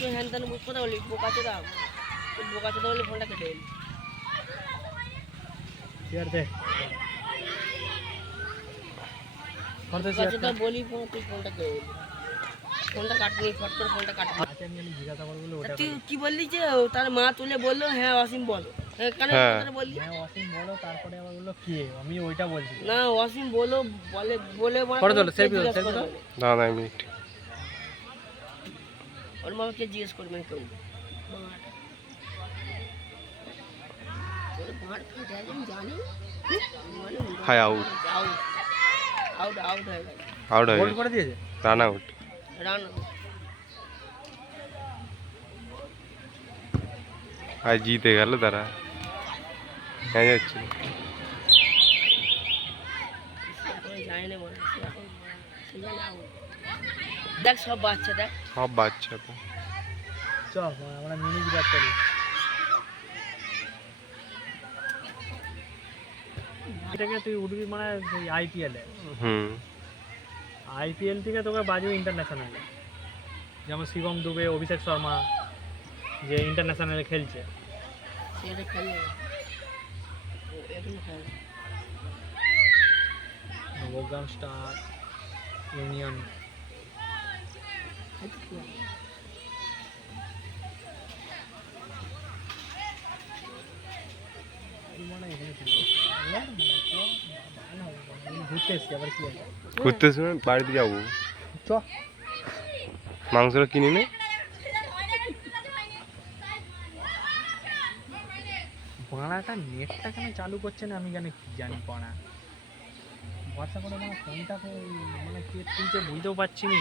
কিছু হ্যান ত্যান কথা বলি বোকাচোদা বলে ফোনটা কেটে দিল। বোকাচোদা বলি তুই ফোনটা কেটে দিল। ফোনটা কাটনি ফট করে ফোনটা কাটনি। তুই কি বললি যে তার মা তুলে বললো হ্যাঁ অসীম বলো কেন বললি হ্যাঁ অসীম বলো তারপরে আবার বললো কি আমি ওইটা বলছি না অসীম বলো বলে না না মিনিট ওর মাকে জিজ্ঞেস করবেন কেউ হাই আউট আউট আউট হয়ে গেছে আউট হয়ে গোল করে দিয়েছে রান আউট রান আর জিতে গেল তারা হ্যাঁ যাচ্ছে দেখ সব বাচ্চা দেখ সব বাচ্চা তো চল আমরা মিনি বিরাট করি এটাকে তুই উঠবি মানে আইপিএল এ আইপিএল থেকে তোকে বাজবে ইন্টারন্যাশনালে যেমন শিবম দুবে অভিষেক শর্মা যে ইন্টারন্যাশনালে খেলছে নবগ্রাম স্টার ইউনিয়ন ঘুরতে এসছি আবার কি ঘুরতে সময় বাড়িতে যাবো চ মাংসটা কিনে নে বাড়াটা নেটটা কেন চালু করছে না আমি জানি বাড়া ভরসা করে মানে ফোনটা মানে কে তুলছে বুঝতেও পারছি না